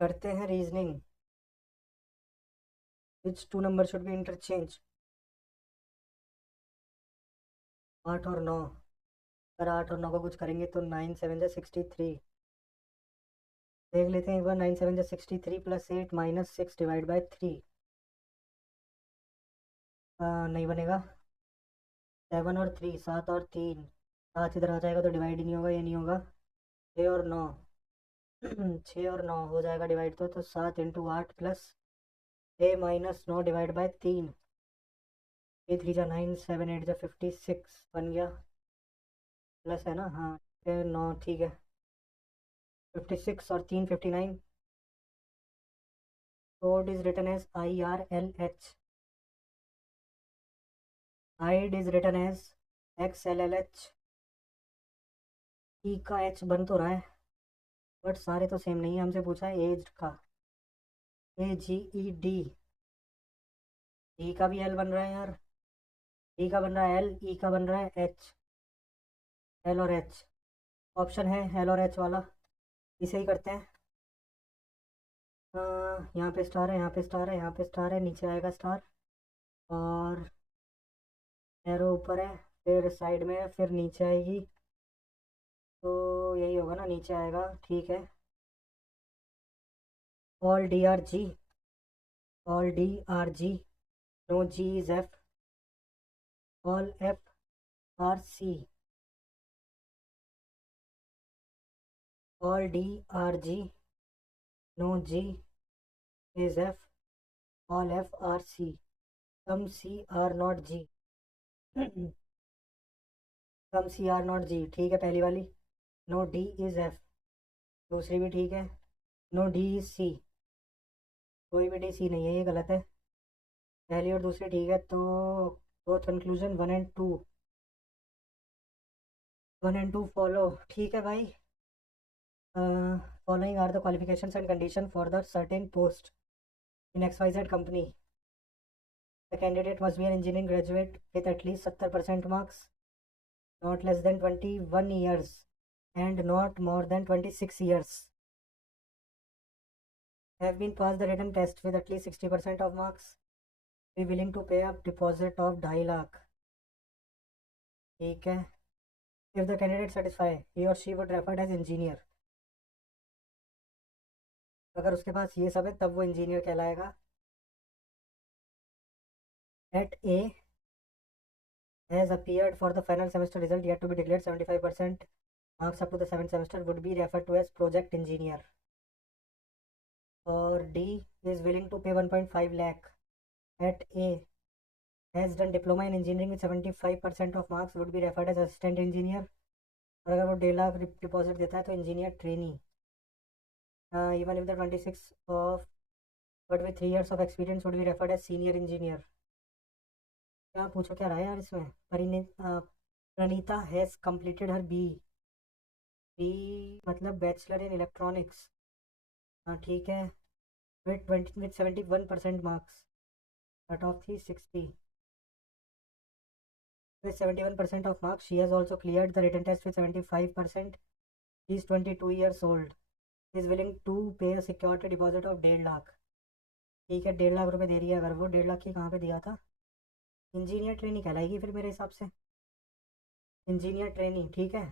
करते हैं reasoning. Which two number should be interchange? 8 और 9। अगर 8 और 9 को कुछ करेंगे तो 9 7 जा 63। देख लेते हैं एक बार। 9 7 जा 63 +8 -6 डिवाइड बाई 3। नहीं बनेगा। 7 और 3, 7 और 3। 7 इधर आ जाएगा तो डिवाइड ही नहीं होगा, ये नहीं होगा। 6 और 9। 6 और 9 हो जाएगा डिवाइड तो 7 × 8 प्लस 6 - 9 डिवाइड बाई 3। 3 3 जा 9, 7 8 जा 56 बन गया। प्लस है ना, हाँ। 9 ठीक है। 56 और 3 59। Code is written as IRLH। Hide is written as XLLH। E का H बन तो रहा है, बट सारे तो सेम नहीं है। हमसे पूछा है एज का। AGED। ई का भी L बन रहा है यार। ई का बन रहा है L, ई का बन रहा है H। L और H। ऑप्शन है L और H वाला, इसे ही करते हैं। यहाँ पे स्टार है, यहाँ पे स्टार है, यहाँ पे स्टार है, नीचे आएगा स्टार। और एरो ऊपर है, फिर साइड में है, फिर नीचे आएगी। तो यही होगा ना, नीचे आएगा, ठीक है। All DRG। All DRG। No G is F। All FRC। All DRG। No G is F। All FRC। Some C R not G। Some C R not G, ठीक है पहली वाली। No D is F। दूसरी भी ठीक है। No D is C। कोई भी D C नहीं है, ये गलत है। पहली और दूसरी ठीक है, तो बोथ कंक्लूजन 1 और 2। 1 और 2 फॉलो, ठीक है भाई। Following are the qualifications and condition for the certain post in XYZ company. The candidate must be an engineering graduate with at least 70% marks, not less than 21 years and not more than 26 years. Have been passed the written test with at least 60% of marks. Be willing to pay up deposit of 2.5 lakh. ठीक है। If the candidate satisfy, he or she would referred as engineer। अगर उसके पास ये सब है तब वो engineer कहलाएगा। At A has appeared for the final semester result yet to be declared, 75% marks up to the 7th semester would be referred to as project engineer। और D is willing to pay 1.5 lakh at A has done diploma in engineering with 75% of marks would be referred as assistant engineer। और अगर वो 1.5 lakh deposit देता है तो engineer trainee. Even if the 26 of but with 3 years of experience would be referred as senior engineer। क्या पूछो, क्या रहा है यार इसमें। Praneeta has completed her B मतलब बैचलर इन इलेक्ट्रॉनिक्स। हाँ ठीक है। विथ 71% मार्क्स, कट ऑफ थी 60। With 71% of marks, she has also cleared the written test with 75%. She is 22 years old. She is willing to pay a security deposit of 1.5 lakh. ठीक है, 1.5 लाख रुपए दे रही है। अगर वो 1.5 लाख की कहाँ पे दिया था? इंजीनियर ट्रेनिंग कहलाएगी फिर मेरे हिसाब से। इंजीनियर ट्रेनिंग, ठीक है।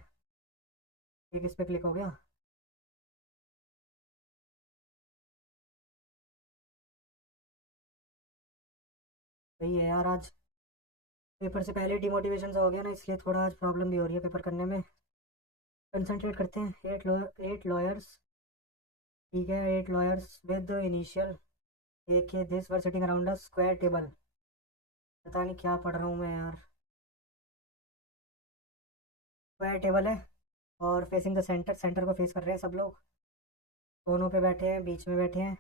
ये किस पे क्लिक हो गया? सही है यार। आज पेपर से पहले डिमोटिवेशन सा हो गया ना, इसलिए थोड़ा आज प्रॉब्लम भी हो रही है पेपर करने में। कंसंट्रेट करते हैं। 8 लॉयर्स। ठीक है, 8 lawyers with initial AK this were sitting around a square table. पता नहीं क्या पढ़ रहा हूँ मैं यार। स्क्वायर टेबल है और फेसिंग द सेंटर, सेंटर को फेस कर रहे हैं सब लोग। कोनों पे बैठे हैं, बीच में बैठे हैं।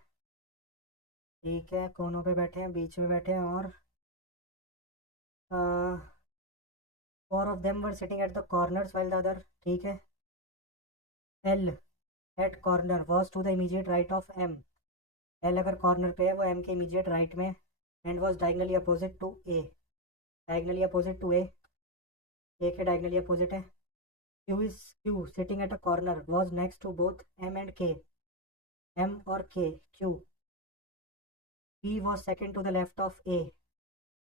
ठीक है, कोनों पे बैठे हैं, बीच में बैठे हैं। और 4 of them were sitting at the corners while the other, ठीक है। L at corner was to the immediate right of M। L अगर कॉर्नर पे है वो M के इमीडिएट राइट में। And was diagonally opposite to A। Diagonally opposite to A। A के diagonally opposite है। Q is Q sitting at a corner was next to both M and K। M or K? Q. P was second to the left of A.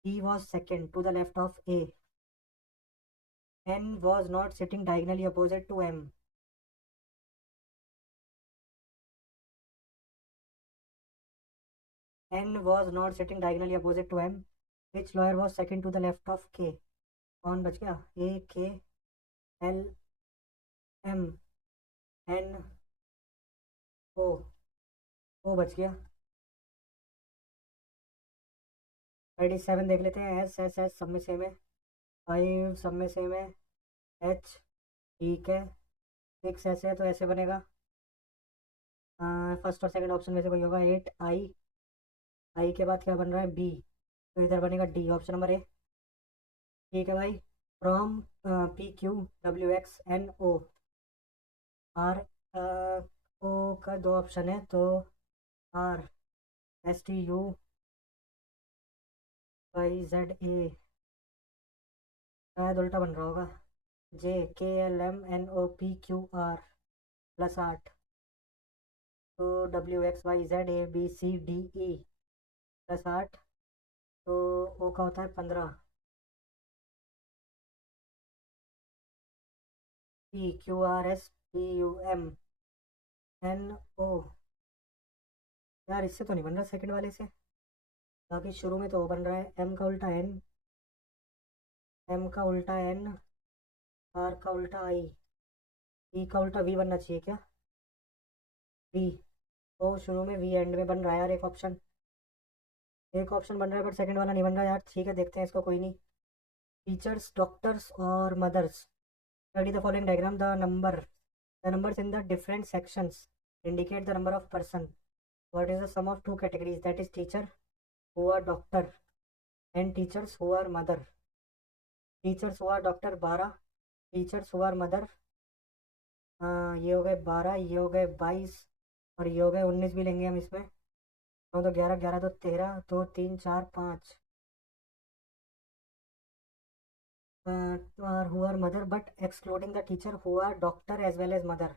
P was second to the left of A. N was not sitting diagonally opposite to M. N was not sitting diagonally opposite to M. Which lawyer was second to the left of K? कौन बच गया? A, K, L, M, N, O. O बच गया. 37 देख लेते हैं. S S S सब में सेम है. 5 सब में सेम है. एच ठीक है. 6 ऐसे है तो ऐसे बनेगा. फर्स्ट और सेकंड ऑप्शन में से कोई होगा. 8 आई. आई के बाद क्या बन रहा है? बी. तो इधर बनेगा डी, ऑप्शन नंबर ए. ठीक है भाई. From P Q W X N O R. O का दो ऑप्शन है तो R S T U Y Z A. शायद उल्टा बन रहा होगा. J K L M N O P Q R plus 8. तो W X Y Z A B C D E plus 8. तो ओ का होता है 15. P Q R S P U M N O. यार इससे तो नहीं बन रहा सेकंड वाले से. बाकी शुरू में तो वो बन रहा है. एम का उल्टा एन. एम का उल्टा एन. आर का उल्टा आई. ई का उल्टा वी बनना चाहिए क्या? वी. तो शुरू में वी एंड में बन रहा है यार. एक ऑप्शन बन रहा है बट सेकंड वाला नहीं बन रहा यार. ठीक है देखते हैं इसको. कोई नहीं. टीचर्स, डॉक्टर्स और mothers. Study the following diagram. The numbers in the different sections indicate the number of person. What is the sum of two categories? That is teacher who are doctor and teachers who are mother. Teachers who are doctor 12. Teachers who are mother ये हो गए 12. ये हो गए 22 और ये हो गए 19 भी लेंगे हम इसमें. 9 तो 11, 11 तो 13, 2 3 4 5. Who are mother but excluding the teacher who are doctor as well as mother.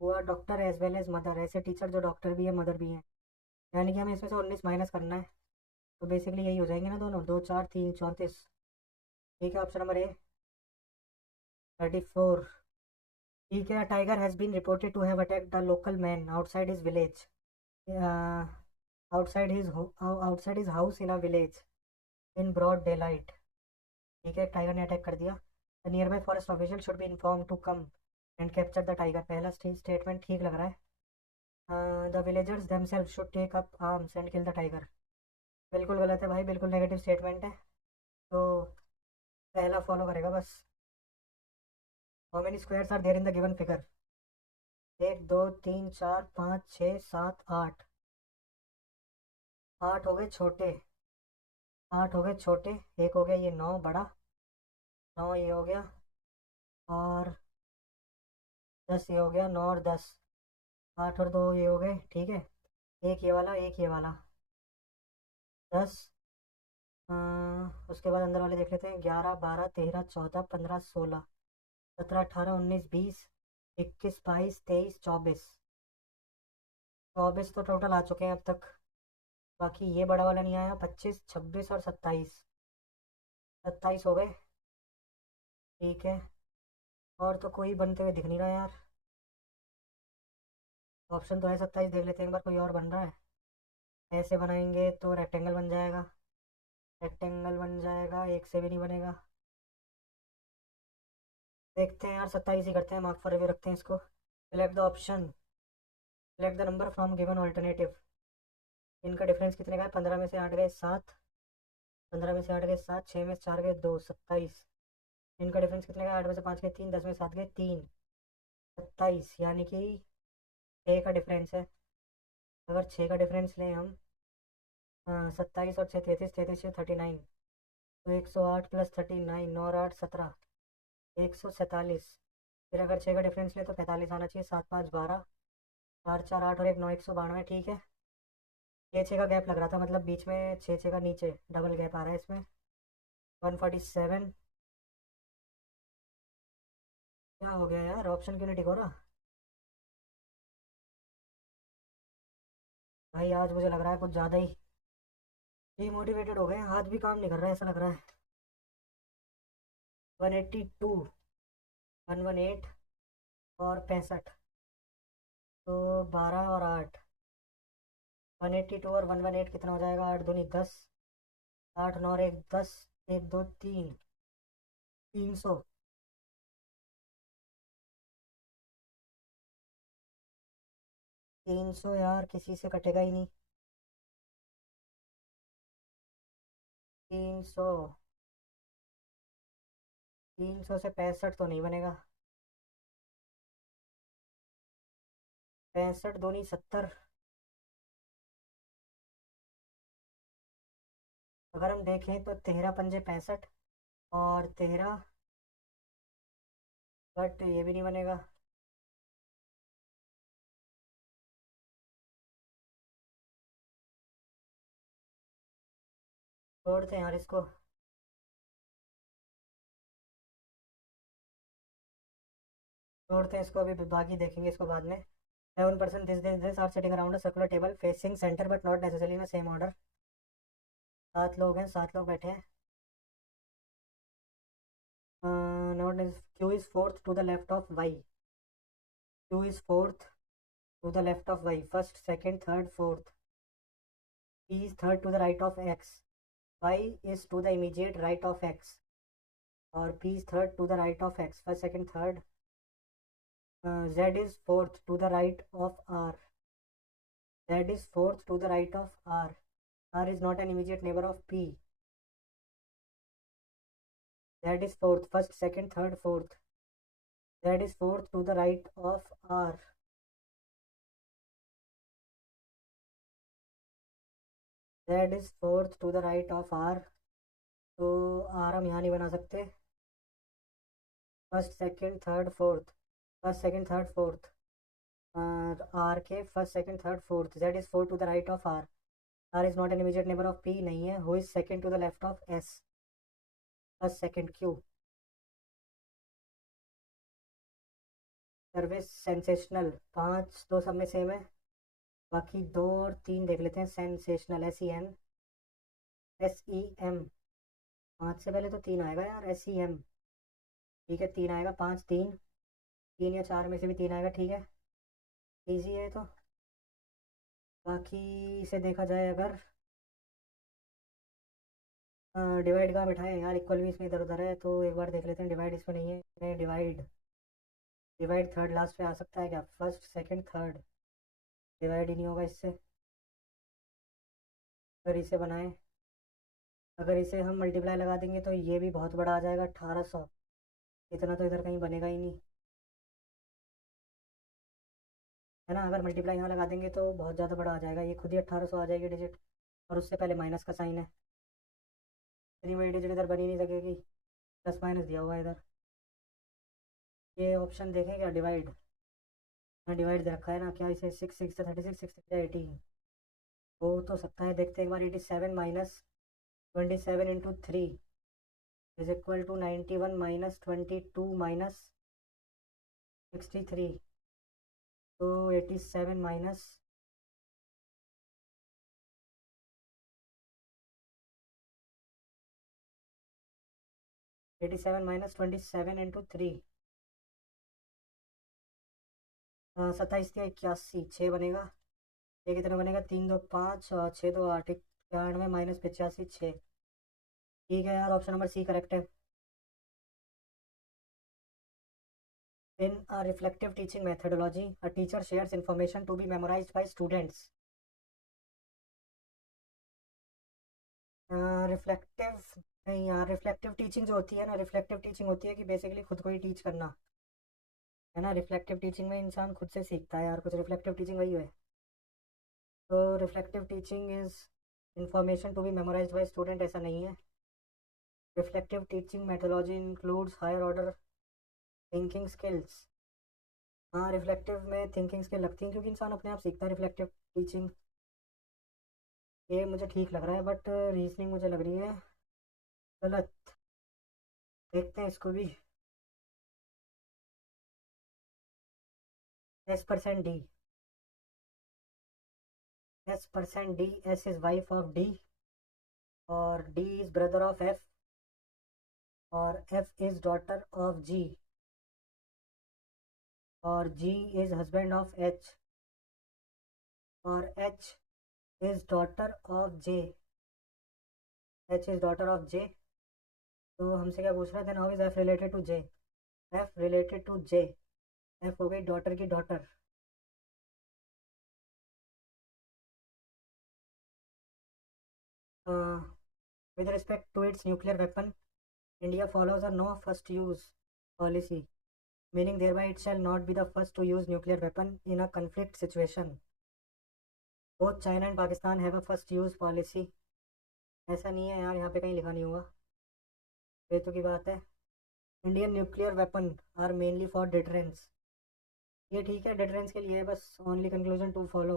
Who are doctor as well as mother. ऐसे टीचर जो डॉक्टर भी है मदर भी है. यानी कि हमें इसमें से 19 माइनस करना है. तो बेसिकली यही हो जाएंगे ना दोनों. 2 4 3 34. ठीक है ऑप्शन नंबर ए. 34. ठीक है. Tiger has been reported to have attacked the local man outside his village. Outside his house in a village in broad daylight. ठीक है. टाइगर ने अटैक कर दिया. The nearby forest official should be inform to come and capture the tiger. पहला statement ठीक लग रहा है. The villagers themself should take up arms and kill the tiger. बिल्कुल गलत है भाई. बिल्कुल नेगेटिव स्टेटमेंट है. तो पहला फॉलो करेगा बस. How many squares are there in the given figure? 1 2 3 4 5 6 7 8. 8 हो गए छोटे. 8 हो गए छोटे. एक हो गया ये 9 बड़ा. 9 ये हो गया. और 10 ये हो गया. 9 और 10. 8 और 2 ये हो गए. ठीक है. एक ये वाला एक ये वाला. 10. उसके बाद अंदर वाले देख लेते हैं. 11 12 13 14 15 16 17 18 19 20 21 22 23 24. 24 तो टोटल आ चुके हैं अब तक. बाकी ये बड़ा वाला नहीं आया. 25 26 और 27. 27 हो गए. ठीक है. और तो कोई बनते हुए दिख नहीं रहा यार. ऑप्शन तो है 27. देख लेते हैं एक बार कोई और बन रहा है. ऐसे बनाएंगे तो रेक्टेंगल बन जाएगा. रेक्टेंगल बन जाएगा. एक से भी नहीं बनेगा. देखते हैं यार. 27 ही करते हैं. मार्क फॉर रिव्यू रखते हैं इसको. Select the option. Select the number from given alternative. इनका डिफरेंस कितने का है? 15 में से 8 गए 7. 15 में से 8 गए 7. 6 में से 4 गए 2. 27. इनका डिफरेंस कितने का? 8 में से 5 गए 3. 10 में से 7 गए 3. 27 यानी कि 6 का डिफरेंस है. अगर 6 का डिफरेंस लें हम. 27 और 6 33. 33 से 39. तो 108 प्लस 39. 9 और 8 17. 147. फिर अगर 6 का डिफरेंस ले तो 45 आना चाहिए. 7 5 12. 4 4 8 और 1 9. 192. ठीक है. 6 6 का गैप लग रहा था. मतलब बीच में 6 6 का नीचे डबल गैप आ रहा है इसमें. 147. क्या हो गया यार? ऑप्शन क्यों नहीं टिक हो रहा? भाई आज मुझे लग रहा है कुछ ज़्यादा ही डिमोटिवेटेड हो गए हैं, हाथ भी काम नहीं कर रहा है ऐसा लग रहा है। 182, 118 और 65, तो 12 और 8, 182 और 118 कितना हो जाएगा? 8 दूनी 10, 8 9 और 1 10, 1 2 3, 300। 300 यार किसी से कटेगा ही नहीं। 300, 300 से 65 तो नहीं बनेगा। 65 दूनी 70। अगर हम देखें तो 13 पंजे 65 और 13, बट ये भी नहीं बनेगा। छोड़ते हैं यार इसको। छोड़ते हैं इसको, अभी बाकी देखेंगे इसको बाद में। 7% this are sitting around a circular table facing centre but not necessarily in same order. 7 लोग हैं, 7 लोग बैठे हैं। Not Q is fourth to the left of Y. Q is fourth to the left of Y, first second third fourth. P is third to the right of x. Y is to the immediate right of x. और P is third to the right of x. First, second, third. Z is fourth to the right of R. Z is fourth to the right of R. R is not an immediate neighbor of P. Z is fourth. First, second, third, fourth. Z is fourth to the right of R. Z is fourth to the right of R. तो R हम यहाँ नहीं बना सकते। First second third fourth, first second third fourth. R के first second third fourth. Z is four to the right of R. R is not an immediate neighbour of P, नहीं है। Who is second to the left of S, first second Q. Service sensational, 5 2 सब में same है। बाकी 2 और 3 देख लेते हैं। Sensational, SEM। 5 से पहले तो 3 आएगा यार, SEM। ठीक है, 3 आएगा। 5 3, 3 या 4 में से भी 3 आएगा। ठीक है, इजी है तो। बाकी इसे देखा जाए अगर, डिवाइड कहाँ बिठाए यार? इक्वल भी इसमें इधर उधर है, तो एक बार देख लेते हैं। डिवाइड इसमें नहीं है। डिवाइड, डिवाइड थर्ड लास्ट पे आ सकता है क्या? फर्स्ट सेकंड थर्ड डिवाइड ही नहीं होगा इससे। अगर इसे बनाएं, अगर इसे हम मल्टीप्लाई लगा देंगे तो ये भी बहुत बड़ा आ जाएगा, 1800। इतना तो इधर कहीं बनेगा ही नहीं, है ना? अगर मल्टीप्लाई यहाँ लगा देंगे तो बहुत ज़्यादा बड़ा आ जाएगा, ये खुद ही 1800 आ जाएगी डिजिट। और उससे पहले माइनस का साइन है, इतनी बड़ी डिजिट इधर बन ही नहीं सकेगी। प्लस माइनस दिया हुआ है इधर। ये ऑप्शन देखें क्या? डिवाइड, हाँ डिवाइड दे रखा है ना। क्या इसे 6 6 36 6 6 18 हो तो सकता है, देखते हैं एक बार। 87 - 27 × 3 इज इक्वल टू 91 - 22 - 63। तो 87 माइनस 27 - 27 × 3, 27 × 81, 6 बनेगा। ये कितना बनेगा? 3 2 5 और 6 2 8, 91 - 85 6। ठीक है यार, ऑप्शन नंबर सी करेक्ट है। इन a reflective teaching methodology, a teacher shares information to be memorized by students. Reflective नहीं यार, रिफ्लेक्टिव टीचिंग जो होती है ना, रिफ्लेक्टिव टीचिंग होती है कि बेसिकली खुद को ही टीच करना, है ना? रिफ्लेक्टिव टीचिंग में इंसान खुद से सीखता है यार कुछ। रिफ्लेक्टिव टीचिंग वही है। तो reflective teaching is information to be memorised by student, ऐसा नहीं है। Reflective teaching methodology includes higher order thinking skills. हाँ, रिफ्लेक्टिव में थिंकिंग स्किल लगती है क्योंकि इंसान अपने आप सीखता है। रिफ्लेक्टिव टीचिंग, ये मुझे ठीक लग रहा है, बट रीजनिंग मुझे लग रही है गलत। देखते हैं इसको भी। 10% D. S%D, S is wife of D, और D is brother of F, और F is daughter of G, और G is husband of H, और H is daughter of J, H is daughter of J। तो हमसे क्या पूछ रहा है, then how is F related to J? F related to J, F हो गई डॉटर की daughter. With respect to its nuclear weapon, India follows a no first use policy, meaning thereby it shall not be the first to use nuclear weapon in a conflict situation. Both China and Pakistan have a first use policy. ऐसा नहीं है यार, यहाँ पे कहीं लिखा नहीं होगा, बेतु की बात है। Indian nuclear weapon are mainly for deterrence, ये ठीक है डिटरेंस के लिए, बस only conclusion to follow.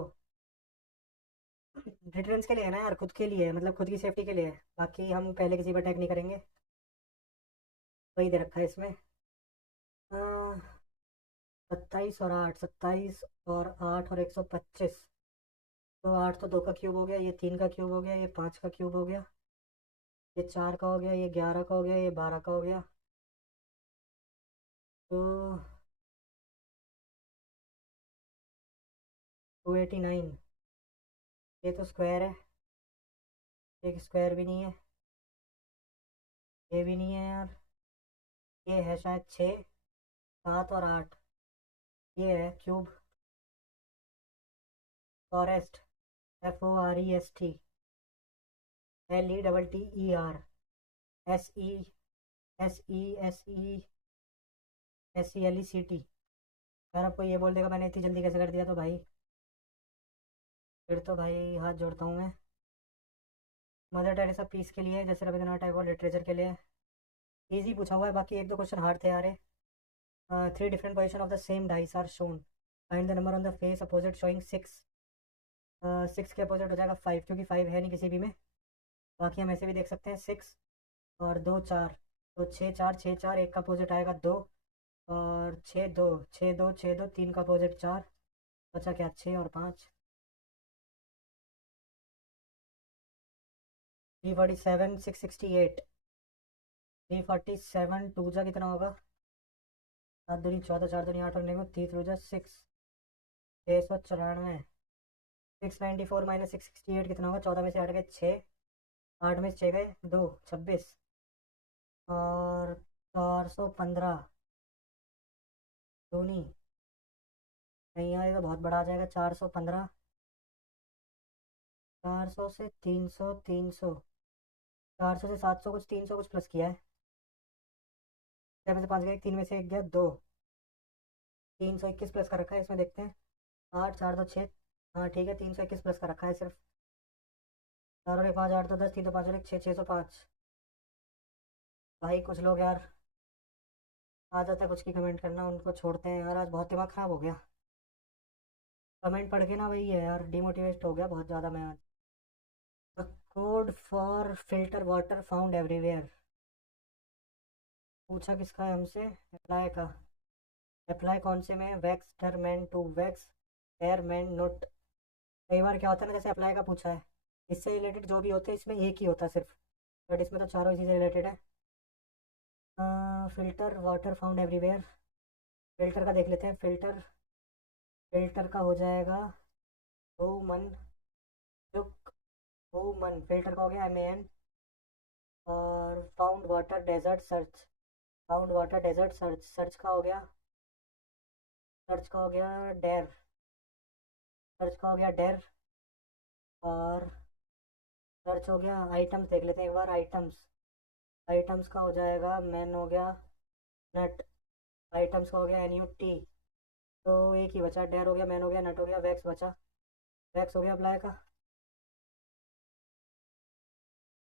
Deterrence के लिए है ना यार, खुद के लिए है, मतलब खुद की सेफ्टी के लिए है, बाकी हम पहले किसी पर अटैक नहीं करेंगे, वही दे रखा है इसमें। 27 और 8, 27 और 8 और 125, तो 8 तो 2 का क्यूब हो गया, ये 3 का क्यूब हो गया, ये 5 का क्यूब हो गया, ये 4 का हो गया, ये 11 का हो गया, ये 12 का हो गया, तो 289। ये तो स्क्वायर है, एक स्क्वायर भी नहीं है, ये भी नहीं है यार, ये है शायद 6, 7 और 8, ये है cube. Forest, FOREST, LETTER, SESESESELECT। यार आपको ये बोल देगा मैंने इतनी जल्दी कैसे कर दिया, तो भाई फिर तो भाई हाथ जोड़ता हूँ मैं। मदर टेरेसा पीस के लिए, जैसे रविंद्रनाथ टैगोर लिटरेचर के लिए। इजी पूछा हुआ है, बाकी एक दो क्वेश्चन हार्ड थे यार। 3 different position of the same dice are shown, find the number on the face opposite showing 6। 6 के अपोजिट हो जाएगा 5, क्योंकि 5 है नहीं किसी भी में। बाकी हम ऐसे भी देख सकते हैं 6 और 2 4, तो 6 4 6 4, एक का अपोजिट आएगा 2, और 6 2 6 2 6 2, 3 का अपोजिट 4, बचा क्या 6 और 5। 347 668, 347 टू जा कितना होगा, 7 दूनी 14, 4 दूनी 8 और 30 रूजा 6, 694। 694 माइनस 668 कितना होगा, 14 में से 8 गए 6, 8 में से 6 गए 2, 26, और 415 दूनी नहीं आएगा, बहुत बड़ा आ जाएगा, 415, 400 से 300, 300, 400 से 700 कुछ, 300 कुछ प्लस किया है। 6 में से 5 गए, 3 में से 1 गया 2, 321 प्लस कर रखा है इसमें, देखते हैं 8 4 2 6, हाँ ठीक है 321 प्लस कर रखा है सिर्फ। 4 और 1 5, 8 2 10, 3 2 5 और 1 6, 605। भाई कुछ लोग यार आ जाता है कुछ की कमेंट करना, उनको छोड़ते हैं यार, आज बहुत दिमाग ख़राब हो गया कमेंट पढ़ के ना, वही है यार, डिमोटिवेट हो गया बहुत ज़्यादा मैं आज। The code for filter water found everywhere, पूछा किसका है हमसे, अप्लाई का। अप्लाई कौन से में, वैक्स डर man to wax air man note. कई बार क्या होता है ना, जैसे अप्लाई का पूछा है, इससे रिलेटेड जो भी होते हैं इसमें एक ही होता है सिर्फ, बट इसमें तो चारों इसी से रिलेटेड है। Filter water found everywhere, filter का देख लेते हैं। फिल्टर, फिल्टर का हो जाएगा ह्यूमन, लुक ह्यूमन, फिल्टर का हो गया MAN। और found water desert search, found water desert search, search का हो गया, सर्च का हो गया डेर, सर्च का हो गया डेर। और सर्च हो गया आइटम्स, देख लेते हैं एक बार आइटम्स, आइटम्स का हो जाएगा मैन हो गया नट, आइटम्स का हो गया NUT। तो एक ही बचा, डेर हो गया, मैन हो गया, नट हो गया, वैक्स बचा, वैक्स हो गया अप्लाई का।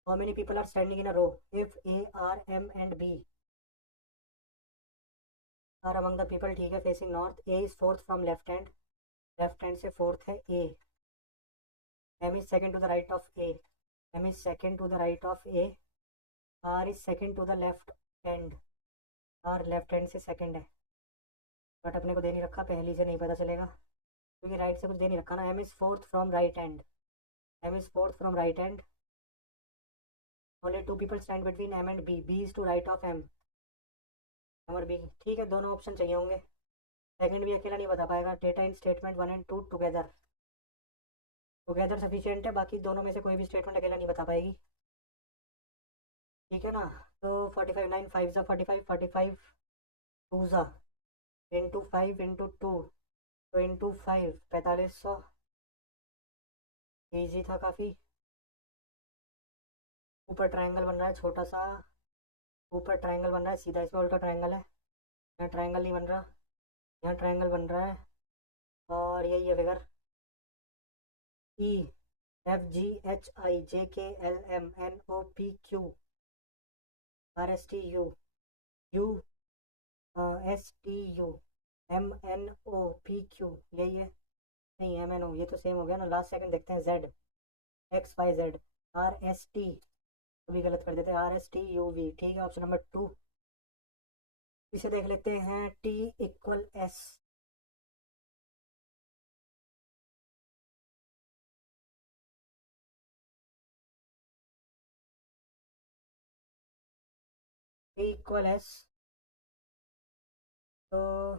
How many people are standing in a row if ARM and B are among the people, ठीक है, facing north. A is fourth from left hand, left hand से फोर्थ है A। M is second to the right of A, M is second to the right of A। R is second to the left hand, R left hand से second है, but अपने को दे नहीं रखा, पहली से नहीं पता चलेगा क्योंकि राइट से कुछ दे नहीं रखा ना। M is fourth from right hand, M is fourth from right hand. Only two people stand between M and B. B is to right of M. M और B, ठीक है, दोनों ऑप्शन चाहिए होंगे। सेकंड भी अकेला नहीं बता पाएगा। Data in statement 1 and 2 together. Together sufficient है, बाकी दोनों में से कोई भी स्टेटमेंट अकेला नहीं बता पाएगी। ठीक है ना। तो 45 9 5 ज़ा 45, 45 2 ज़ा इंटू 5 इंटू 2 तो इंटू 5 4500। ईजी था काफ़ी। ऊपर ट्रायंगल बन रहा है छोटा सा, ऊपर ट्रायंगल बन रहा है सीधा, इसमें उल्टा ट्रायंगल है। यहाँ ट्रायंगल नहीं बन रहा, यहाँ ट्रायंगल बन रहा है। और यही है figure. E F G H I J K L M N O P Q R S T U U S T U M N O P Q, यही है। नहीं, एम एन ओ, ये तो सेम हो गया ना। लास्ट सेकंड देखते हैं। Z X Y Z R S T, अभी गलत कर देते हैं। R S T U V, ठीक है। Option number 2। इसे देख लेते हैं। T equal S, T equal S, तो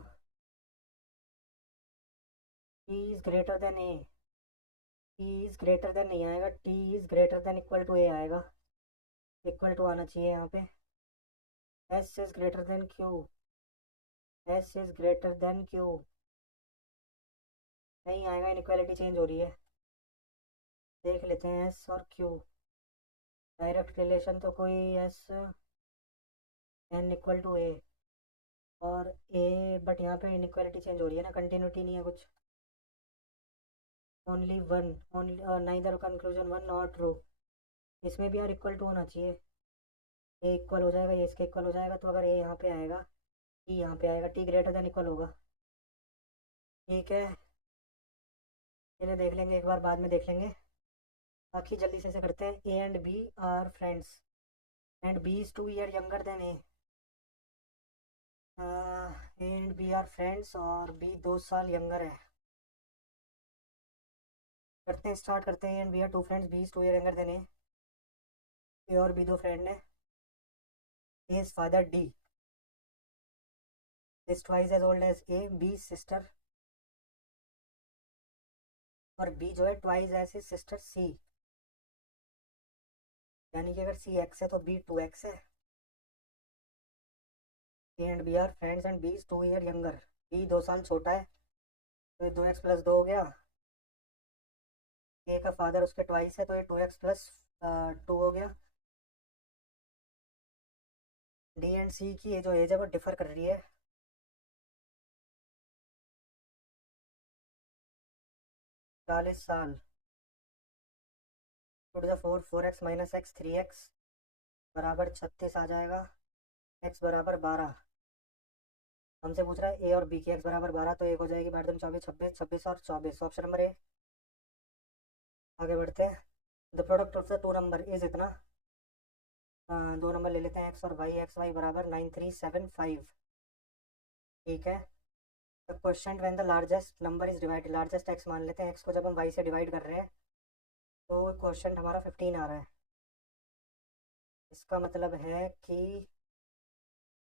T is greater than A. T is greater than नहीं आएगा, T is greater than equal to A आएगा। इक्वल टू आना चाहिए यहाँ पे। S is greater than Q, S is greater than Q, नहीं आएगा। इनइक्वालिटी चेंज हो रही है। देख लेते हैं एस और क्यू। डायरेक्ट रिलेशन तो कोई एस एन इक्वल टू ए और ए, बट यहाँ पे इनइक्वालिटी चेंज हो रही है ना, कंटिन्यूटी नहीं है कुछ। Only one, only neither conclusion one not true. इसमें भी यार इक्वल टू होना चाहिए। ए इक्वल हो जाएगा, ये इसके इक्वल हो जाएगा, तो अगर ए यहाँ पे आएगा, टी यहाँ पे आएगा, टी ग्रेटर देन इक्वल होगा। ठीक है, चलिए देख लेंगे एक बार, बाद में देख लेंगे। बाकी जल्दी से करते हैं। A and B are friends and B is 2 year younger than A. And B are friends और बी 2 साल यंगर है। करते हैं, स्टार्ट करते हैं। And B are two friends, B is 2 year younger than A. A और B दो friend है। A is father D is twice as old as A. B sister, और बी जो है ट्वाइस एज हिज सिस्टर सी। यानी कि अगर सी x है तो बी 2x है। A and B are friends and B is 2 year younger। B 2 साल छोटा है, तो ये 2x प्लस 2 हो गया। ए का फादर उसके ट्वाइस है, तो ये 2x प्लस 2 हो गया। डी एंड सी की ये जो एज है वो डिफर कर रही है। 40 साल। To the 4, 4x minus x 3x बराबर 36 आ जाएगा। x बराबर 12। हमसे पूछ रहा है ए और बी की। x बराबर 12 तो एक हो जाएगी 12 24, 26, 26 और 24। Option number A. आगे बढ़ते हैं। The product of the two number is इतना। दो नंबर ले लेते हैं, एक्स और वाई। एक्स वाई बराबर 9375। ठीक है। The question when the largest number is divided, largest x मान लेते हैं। एक्स को जब हम वाई से डिवाइड कर रहे हैं तो क्वेश्चन हमारा 15 आ रहा है। इसका मतलब है कि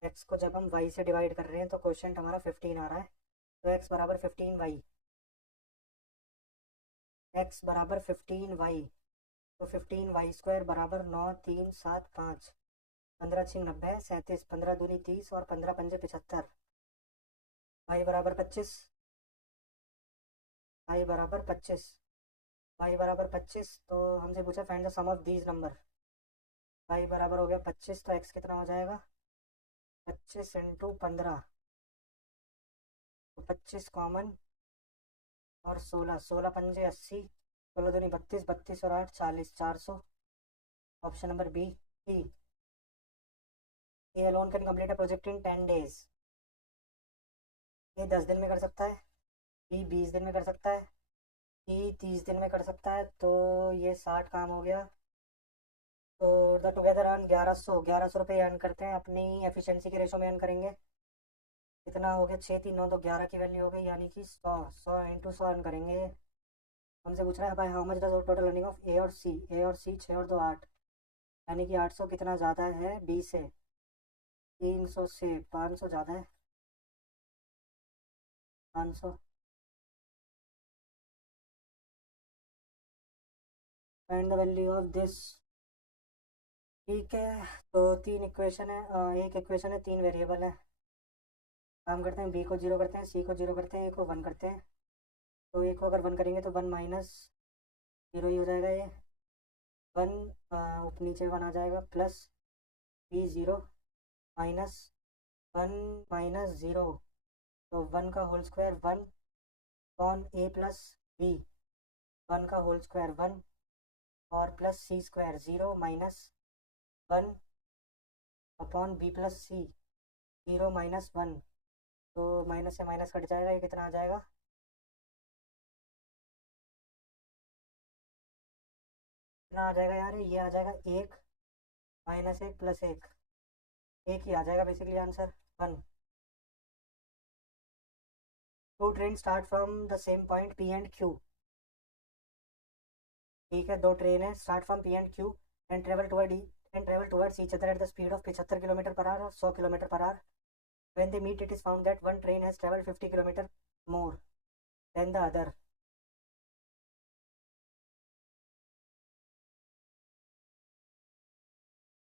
एक्स को जब हम वाई से डिवाइड कर रहे हैं तो क्वेश्चन हमारा 15 आ रहा है। तो एक्स बराबर 15y, एक्स बराबर 15y, तो 15y² बराबर 9 3 7 5। 15 6 90, 37, 15 दूनी 30 और 15 पंजे 75। y बराबर 25, y बराबर 25, y बराबर 25। तो हमसे पूछा find the sum of these number. y बराबर हो गया 25, तो x कितना हो जाएगा 25 इंटू 15, तो 25 कॉमन और 16, 16 पंजे 80, 16 दूनी 32, 32 और 8 40, 400। Option number B C. A alone can complete a project in 10 days। A 10 दिन में कर सकता है, बी 20 दिन में कर सकता है, सी 30 दिन में कर सकता है। तो ये 60 काम हो गया। तो द टुगेदर अर्न 1100 रुपये अर्न करते हैं। अपनी एफिशिएंसी के रेशो में अर्न करेंगे। कितना हो गया 6 3 9 तो 11 की वैल्यू हो गई, यानी कि 100 100 इंटू 100 अर्न करेंगे। हमसे पूछ रहा है भाई how much does total earning of A और सी 6 और 2 8, यानी कि 800 कितना ज़्यादा है बी से, 300 से 500 ज़्यादा है, 500। Find the value of this. ठीक है, तो तीन इक्वेशन है, एक इक्वेशन है, तीन वेरिएबल है। काम करते हैं, बी को जीरो करते हैं, सी को जीरो करते हैं, ए को वन करते हैं। तो ए को अगर वन करेंगे तो वन माइनस जीरो ही हो जाएगा ये, वन नीचे वन आ जाएगा, plus B zero minus one minus zero, तो वन का whole square one upon A plus B, one का होल स्क्वायर वन, और plus C square zero minus one upon B plus C, zero minus one, तो minus से minus cut जाएगा, ये कितना आ जाएगा, कितना आ जाएगा यार, ये आ जाएगा एक माइनस एक प्लस एक ही आ जाएगा basically answer, one. Two train start from the same point P and Q. ठीक है, दो ट्रेन है, start from P and Q and travel towards each other at the speed of 75 kilometre per hour और 100 kilometre per hour. When they meet it is found that one train has travelled 50 kilometre more than the other.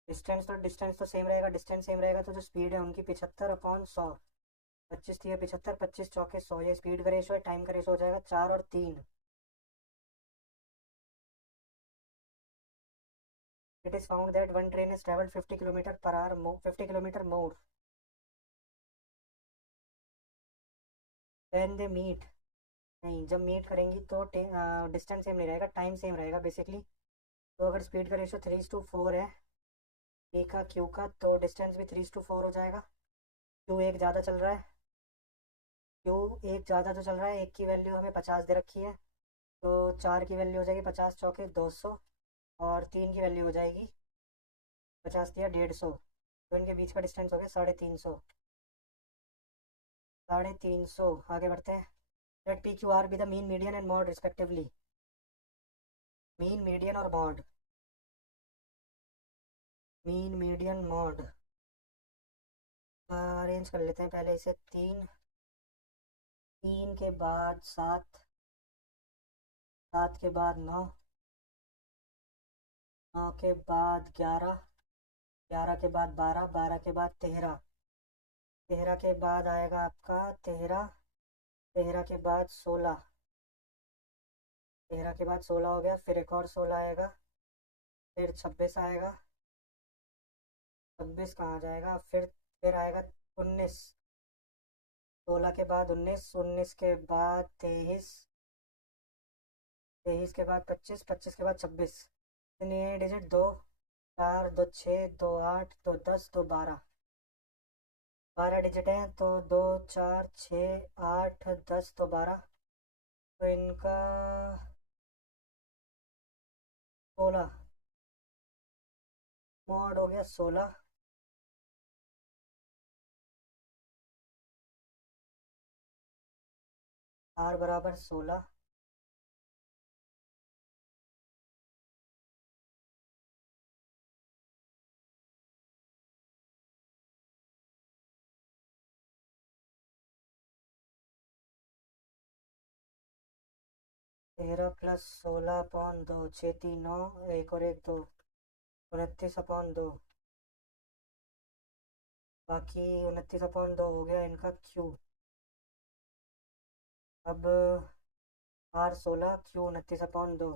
Distance तो same रहेगा, distance same रहेगा, तो जो speed है उनकी 75 upon 100, 25 थी 75, 25 चौके 100, ये स्पीड का रेशो है, टाइम का रेशो हो जाएगा 4 और 3। It is found that one train is travelled 50 kilometre per hour 50 kilometre more when they meet. नहीं, जब मीट करेंगी तो डिस्टेंस सेम नहीं रहेगा, टाइम सेम रहेगा बेसिकली। तो अगर स्पीड का रेशो 3:4 है ए का क्यू का, तो डिस्टेंस भी 3:4 हो जाएगा। क्यू एक ज़्यादा चल रहा है, क्यू एक ज़्यादा जो चल रहा है, एक की वैल्यू हमें 50 दे रखी है, तो चार की वैल्यू हो जाएगी 50 चौके 200, और तीन की वैल्यू हो जाएगी 50 दिया 150, तो इनके बीच का डिस्टेंस हो गया 350। 350, आगे बढ़ते हैं। Let P Q R be the mean median and mode respectively. Mean median और mode, mean median mode arrange कर लेते हैं पहले इसे, तीन, तीन के बाद सात, सात के बाद नौ, नौ के बाद 11, 11 के बाद 12, 12 के बाद 13, 13 के बाद आएगा आपका 13, 13 के बाद 16, 13 के बाद 16 हो गया, फिर एक और 16 आएगा, फिर 26 आएगा, 26 कहाँ जाएगा, फिर आएगा 19, 16 के बाद 19, 19 के बाद 23, 23 के बाद 25, 25 के बाद 26, इतने डिजिट, 2 4 2 6 2 8 2 10 2 12, 12 डिजिट हैं, तो 2 4 6 8 10 तो 12, तो इनका 16 मॉड हो गया 16, आर बराबर 16, 13 प्लस 16/2, 6 3 9, एक और एक 2, 29/2, बाकी 29/2 हो गया इनका क्यू। अब आर 16 क्यू 29/2,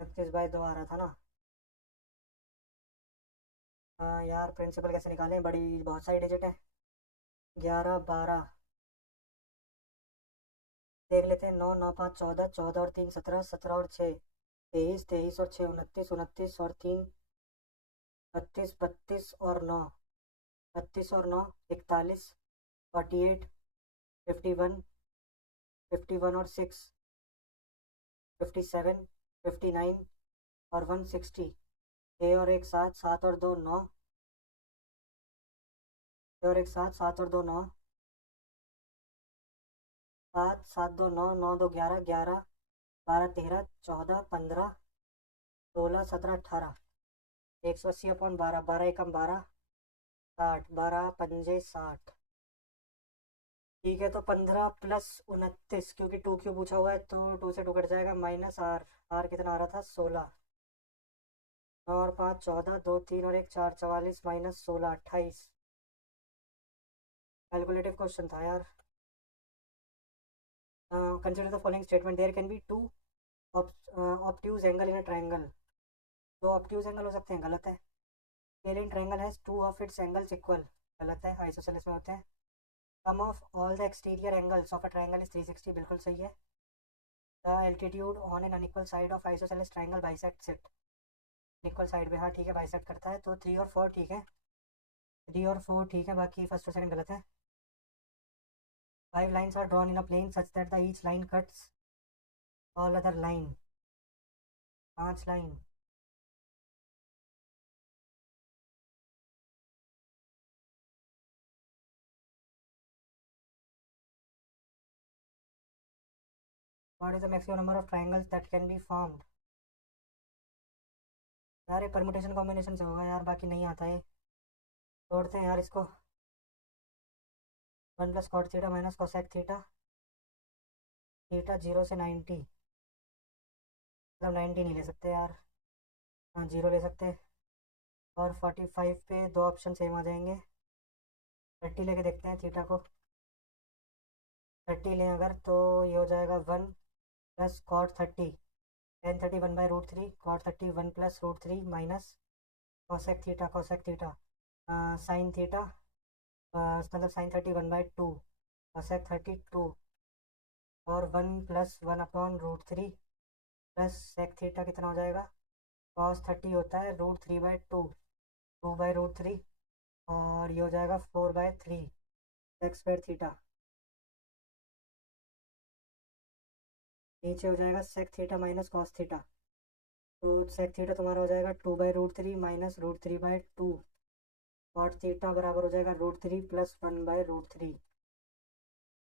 29/2 आ रहा था ना। हाँ यार, प्रिंसिपल कैसे निकालें, बड़ी बहुत सारी डिजिट है, 11 12, देख लेते हैं, 9 9 5 14, 14 और 3 17, 17 और 6 23, 23 और 6 29, 29 और 3 32, 32 और 9 32 और 9 41, 48, 51, 51 और 6 57, 59 और 160, छः और एक 7, 7 और 2 9, 6 और एक 7, 7 और 2 9, 7 7 2 9 9 2 11 11 12 13 14 15 16 17 18 180/12 12 एकम 12 60 12 पंजे 60। ठीक है, तो 15 प्लस 29, क्योंकि 2 क्यों पूछा हुआ है तो 2 से 2 कट जाएगा, माइनस आर। आर कितना आ रहा था, 16। 9 और 5 14, 2 3 और 1 4, 44 माइनस 16 28। कैलकुलेटिव क्वेश्चन था यार। Consider the following statement, there can be two obtuse angle in a triangle. दो ऑब्ट्यूज एंगल हो सकते हैं, गलत है। Alien triangle has two of its angles equal, गलत है, आइसोसेलेस में होते हैं। Sum of all the exterior angles of a triangle is 360, बिल्कुल सही है। The altitude on an unequal side of isosceles triangle bisects it. Equal side में, हाँ ठीक है, बाइसेक्ट करता है, तो 3 और 4 ठीक है। 3 और 4 ठीक है, बाकी फर्स्ट और सेकंड गलत है। 5 lines are drawn in a plane such that the each line cuts all other line। 5 line. What is the maximum number of triangles that can be formed? यार ये परमुटेशन कॉम्बिनेशन से होगा यार, बाकी नहीं आता है। जोड़ते हैं यार इसको। 1 plus cot theta minus cosec theta. Theta 0 से 90, मतलब 90 नहीं ले सकते यार, हाँ 0 ले सकते। और 45 पे दो ऑप्शन सेम आ जाएंगे। 30 लेके देखते हैं थीटा को। 30 लें अगर तो ये हो जाएगा 1 plus cot 30। Tan 30 1/√3, cot 30 1 plus √3 minus cosec theta sine theta, मतलब साइन 30 1/2, कोसेक 30 2, और 1 प्लस 1/√3 प्लस सेक थीटा कितना हो जाएगा, कॉस 30 होता है √3/2, 2/√3, और ये हो जाएगा 4/3 सेक स्क्वायर थीटा। नीचे हो जाएगा sec theta minus cos theta, तो सेक थीटा तुम्हारा हो जाएगा 2/√3 माइनस √3/2। कॉट थीटा बराबर हो जाएगा √3 प्लस 1/√3।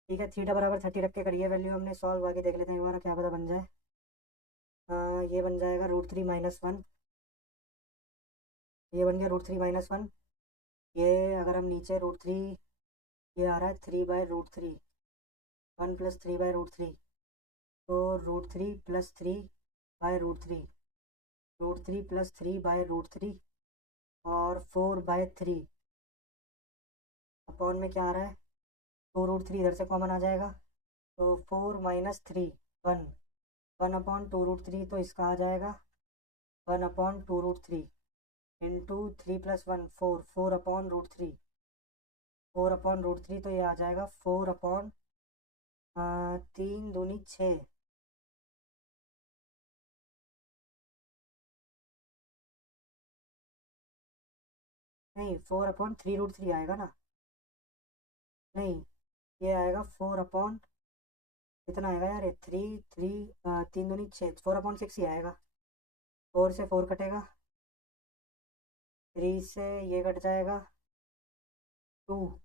ठीक है, थीटा बराबर 30 रख के करिए वैल्यू हमने सॉल्व, आगे देख लेते हैं हमारा क्या पता बन जाए। ये बन जाएगा √3 माइनस 1, ये बन गया √3 - 1। ये अगर हम नीचे √3, ये आ रहा है 3/√3, 1 प्लस 3/√3, तो √3 प्लस 3/√3, √3 प्लस 3/√3, और 4/3 अपॉन में क्या आ रहा है, 2√3 इधर से कॉमन आ जाएगा, तो 4 माइनस 3 1, 1/2√3, तो इसका आ जाएगा 1/2√3 इंटू 3 प्लस 1 4, 4/√3, 4/√3, तो ये आ जाएगा 4/3 दूनी 6। नहीं, 4/3√3 आएगा ना, नहीं ये आएगा 4 कितना आएगा यार, ये 3 3 3 दूनी 6, 4/6 ही आएगा। 4 से 4 कटेगा, 3 से ये कट जाएगा 2,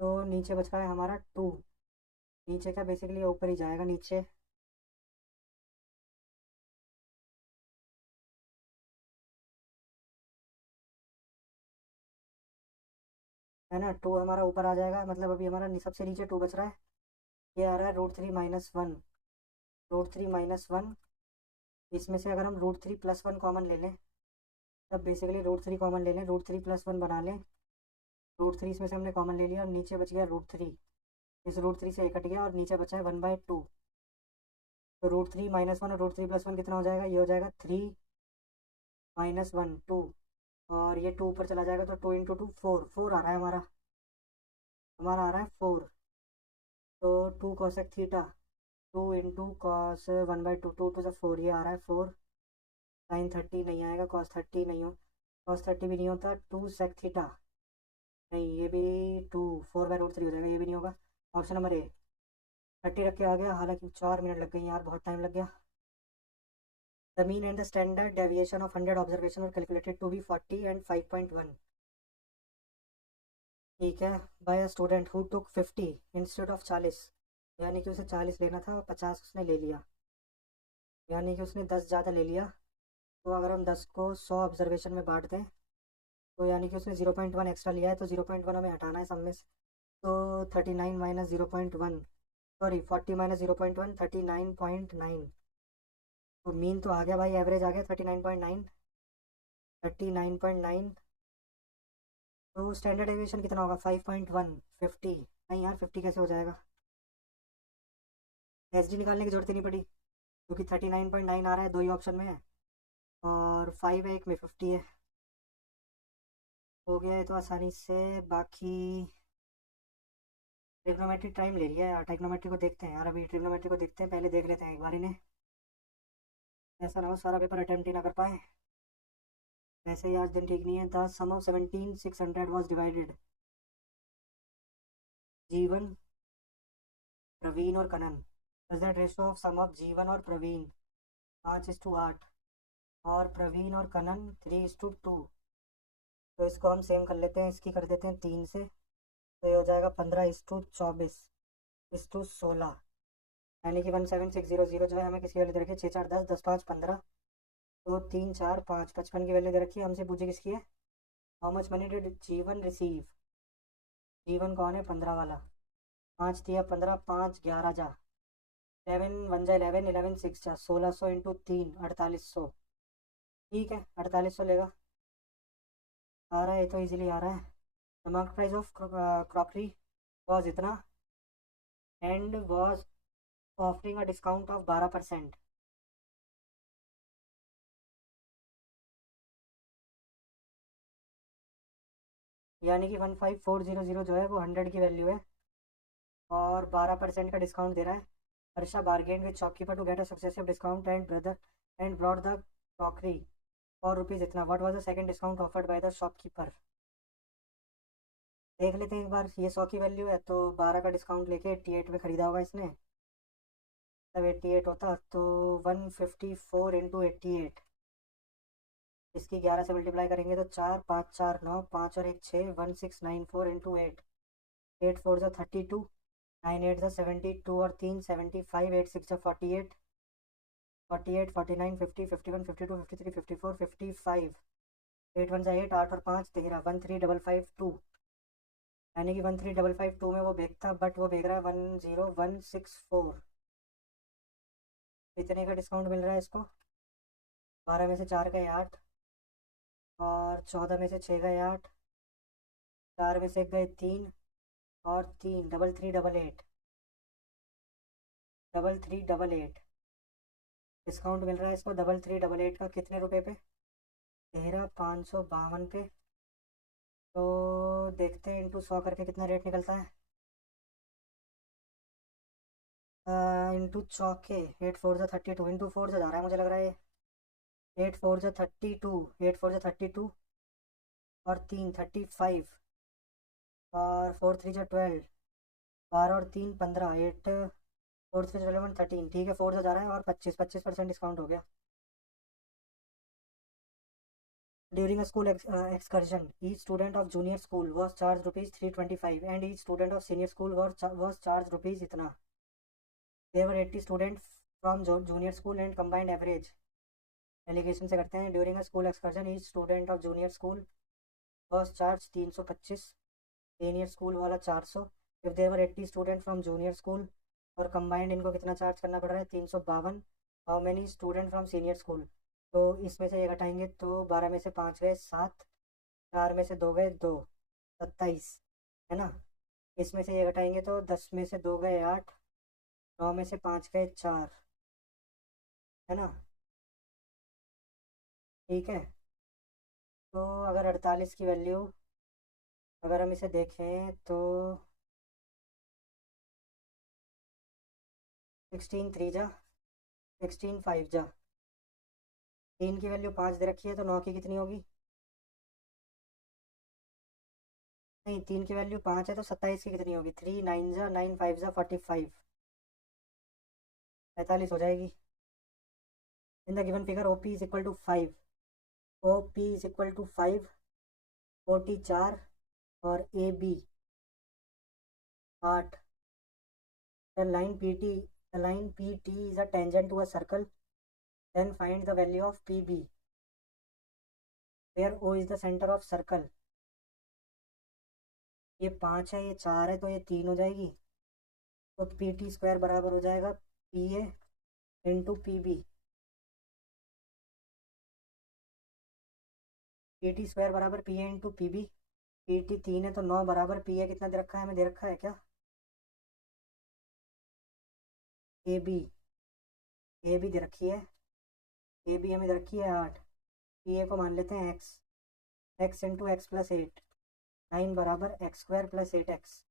तो नीचे बच रहा है हमारा 2। नीचे क्या, बेसिकली ऊपर ही जाएगा नीचे। है ना, 2 हमारा ऊपर आ जाएगा, मतलब अभी हमारा सबसे नीचे 2 बच रहा है। ये आ रहा है √3 - 1, √3 - 1। इसमें से अगर हम √3 + 1 कॉमन ले लें, तब बेसिकली √3 कॉमन ले लें, √3 + 1 बना लें। √3 इसमें से हमने कॉमन ले लिया, और नीचे बच गया √3। इस √3 से 1 कट गया, और नीचे बचा है 1/2। तो √3 - 1 और √3 + 1 कितना हो जाएगा, ये हो जाएगा 3 - 1 2, और ये 2 ऊपर चला जाएगा, तो 2 × 2 4, 4 आ रहा है हमारा, आ रहा है 4। तो 2 कोसेक थीटा, 2 इंटू कॉस 1/2, 2 2 से 4, ये आ रहा है 4। साइन 30 नहीं आएगा, कॉस 30 नहीं हो, कॉस 30 भी नहीं होता, 2 सेक थीटा नहीं, ये भी 2, 4/√3 हो जाएगा, ये भी नहीं होगा। ऑप्शन नंबर ए 30 रख के आ गया, हालांकि 4 मिनट लग गई यार, बहुत टाइम लग गया। The mean and the standard deviation of 100 observation were calculated to be 40 and 5.1। ठीक है, by a student who took 50 instead of 40 यानी कि उसे 40 लेना था और 50 उसने ले लिया, यानी कि उसने 10 ज़्यादा ले लिया। तो अगर हम 10 को 100 ऑब्जर्वेशन में बांट दें, तो यानी कि उसने 0.1 एक्स्ट्रा लिया है, तो 0.1 हमें हटाना है सब में से। तो 39 माइनस 0.1, सॉरी 40 माइनस 0.1, 39.9। तो मीन तो आ गया भाई, एवरेज आ गया 39.9, 39.9। तो स्टैंडर्ड डेविएशन कितना होगा? 5.1, 50। नहीं यार 50 कैसे हो जाएगा? एस डी निकालने की जरूरत ही नहीं पड़ी, क्योंकि 39.9 आ रहा है, दो ही ऑप्शन में है, और 5 है, एक में 50 है। हो गया है तो आसानी से। बाकी ट्रिग्नोमेट्री टाइम ले रही है यार, ट्रिग्नोमेट्री को देखते हैं यार, अभी ट्रिग्नोमेट्री को देखते हैं, पहले देख लेते हैं एक बार इन्हें, ऐसा ना हो सारा पेपर अटेम्प्ट ही ना कर पाए। वैसे ही आज दिन ठीक नहीं है। The sum of 17,600 was divided. Jeevan, Praveen और Kanan. That ratio of sum of Jeevan और प्रवीण 5:8, और प्रवीण और कनन 3:2। तो इसको हम सेम कर लेते हैं, इसकी कर देते हैं 3 से, तो ये हो जाएगा 15:24:16, यानी कि 17600 जो है हमें किसकी वैल्यू दे रखी है? 6 4 10, 10 5 15, तो 3 4 5 55 की वैल्यू दे रखी है। हमसे पूछे किसकी है? हाउ मच मनी डिड जीवन रिसीव। जीवन कौन है? 15 वाला। 5 दिया 15, 5 11 जा, 11 1 जा 11, 11 6 जा, 1600 इंटू 3, 4800। ठीक है 4800 लेगा। आ रहा है, ये तो इजीली आ रहा है। The market price of crockery was इतना, and was offering a discount of 12%। यानी कि 15400 जो है वो 100 की वैल्यू है, और 12% का डिस्काउंट दे रहा है। Harsha bargain with shopkeeper to get a successive discount and brought the crockery for rupees इतना। What was the second discount offered by the shopkeeper? देख लेते हैं एक बार। ये 100 की वैल्यू है, तो 12 का डिस्काउंट लेके 88 में खरीदा होगा इसने, तब 88 होता, तो 154 इंटू 88, इसकी 11 से मल्टीप्लाई करेंगे तो 4 5 4 9, 5 और 1 6, 1694 इंटू 8, 8 4 जा 32, 9 8 जा 72, और 3 75, 8 6 जा 48, 48 49 50 51 52 53 54 55, 8 1 जा 8, 8 और 5 13, 13552। यानी कि 13552 में वो बेचता, बट वो बेच रहा है 10164। इतने का डिस्काउंट मिल रहा है इसको। 12 में से 4 गए 8, और 14 में से 6 गए 8, 4 में से गए 3, और 3 3388, 3388 डिस्काउंट मिल रहा है इसको। 3388 का कितने रुपए पे? 13,552 पे। तो देखते हैं इंटू 100 करके कितना रेट निकलता है। इंटू चौके, 8 4 जा 32, इंटू 4 से जा रहा है मुझे लग रहा है ये। 8 4 जा 32, 8 4 जा 32, और 3 35, और 4 3 जा 12, 12 और 3 15, 8 4 3 11 13। ठीक है 4 से जा रहा है, और 25% डिस्काउंट हो गया। During a school excursion, each student of junior school was charged rupees 325, and each student of senior school was charged rupees itna. There were 80 students from junior school and combined average. Allegation से करते हैं। During a school excursion, each student of junior school was charged 325, senior school वाला 400। If there were 80 students from junior school, और combined इनको कितना charge करना पड़ रहा है? 352। How many students from senior school? तो इसमें से एक हटाएंगे तो 12 में से 5 गए 7, 4 में से 2 गए 2, 27 है ना। इसमें से ये घटाएंगे तो 10 में से 2 गए 8, 9 में से 5 गए 4, है ना। ठीक है, तो अगर 48 की वैल्यू अगर हम इसे देखें तो 16 3 जा, 16 5 जा, 3 की वैल्यू 5 दे रखी है, तो 9 की कितनी होगी? नहीं 3 की वैल्यू 5 है, तो 27 की कितनी होगी? 3 9 जा 9 5 जा 45, 45 हो जाएगी। In the given figure OP is equal to 5, OP is equal to 5, OT 4, और AB 8, The line PT is a tangent to a circle. Then find the value of PB, where O is the center of circle. ये 5 है, ये 4 है, तो ये 3 हो जाएगी। तो PT स्क्वायर बराबर हो जाएगा PA into PB। PT square बराबर PA इंटू PB। PT 3 है तो 9 बराबर PA कितना दे रखा है, हमें दे रखा है क्या? AB, AB दे रखी है, AB हमें दे रखी है 8। PA को मान लेते हैं x, x into x plus 8। 9 बराबर x square plus 8x,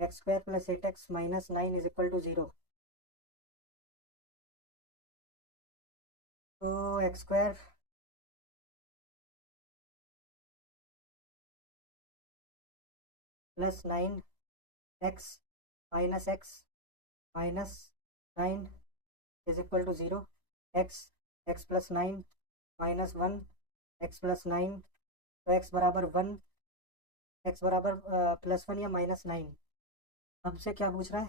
x square plus 8x minus 9 is equal to 0। तो x square plus 9x minus x minus 9 is equal to 0। x, x plus 9 minus 1, x plus 9, तो x बराबर 1, x बराबर plus 1 या minus 9। अब से क्या पूछ रहा है?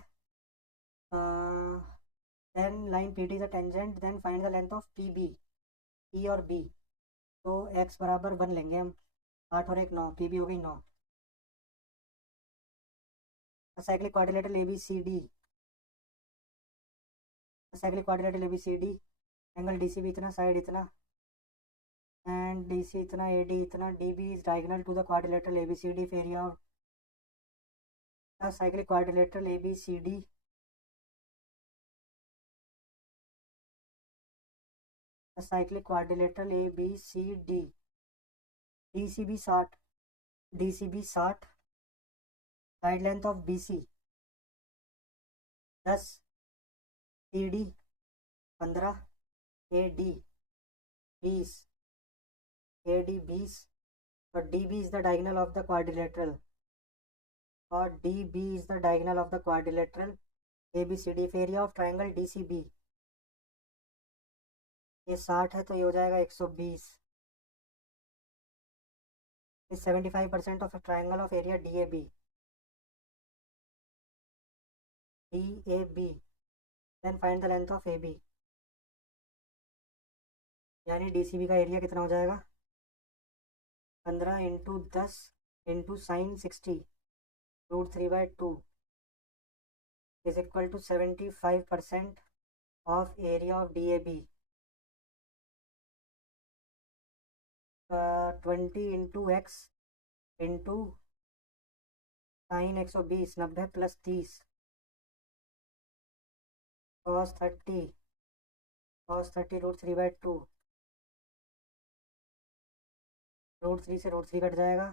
Then line P T is a tangent, then find the length of P B, E और बी। तो x बराबर 1 लेंगे हम, 8 और 1 9, पी बी हो गई 9। Cyclic quadrilateral A B C D, cyclic quadrilateral A B C D, angle D C B इतना, side इतना, एंड डी सी इतना, ए डी इतना, D B is diagonal to the quadrilateral A B C D. Area of the cyclic quadrilateral A B C D, cyclic quadrilateral A B C D, D C B 60, D C B 60, side length of B C 10, C D 15, A D 20, A D 20, और D B is the diagonal of the quadrilateral, और D B is the diagonal of the quadrilateral A B C D. Area of triangle D C B, ये 60 है तो ये हो जाएगा 120। Is 75% of a triangle of area DAB, DAB, then find the length of AB। यानी DCB का area कितना हो जाएगा? 15 into 10 into sine 60 root 3/2 is equal to 75% of area of DAB। 20 into x into sine 120, 90 plus 30, cos 30, cos 30 root 3/2, root 3 से root 3 cut जाएगा,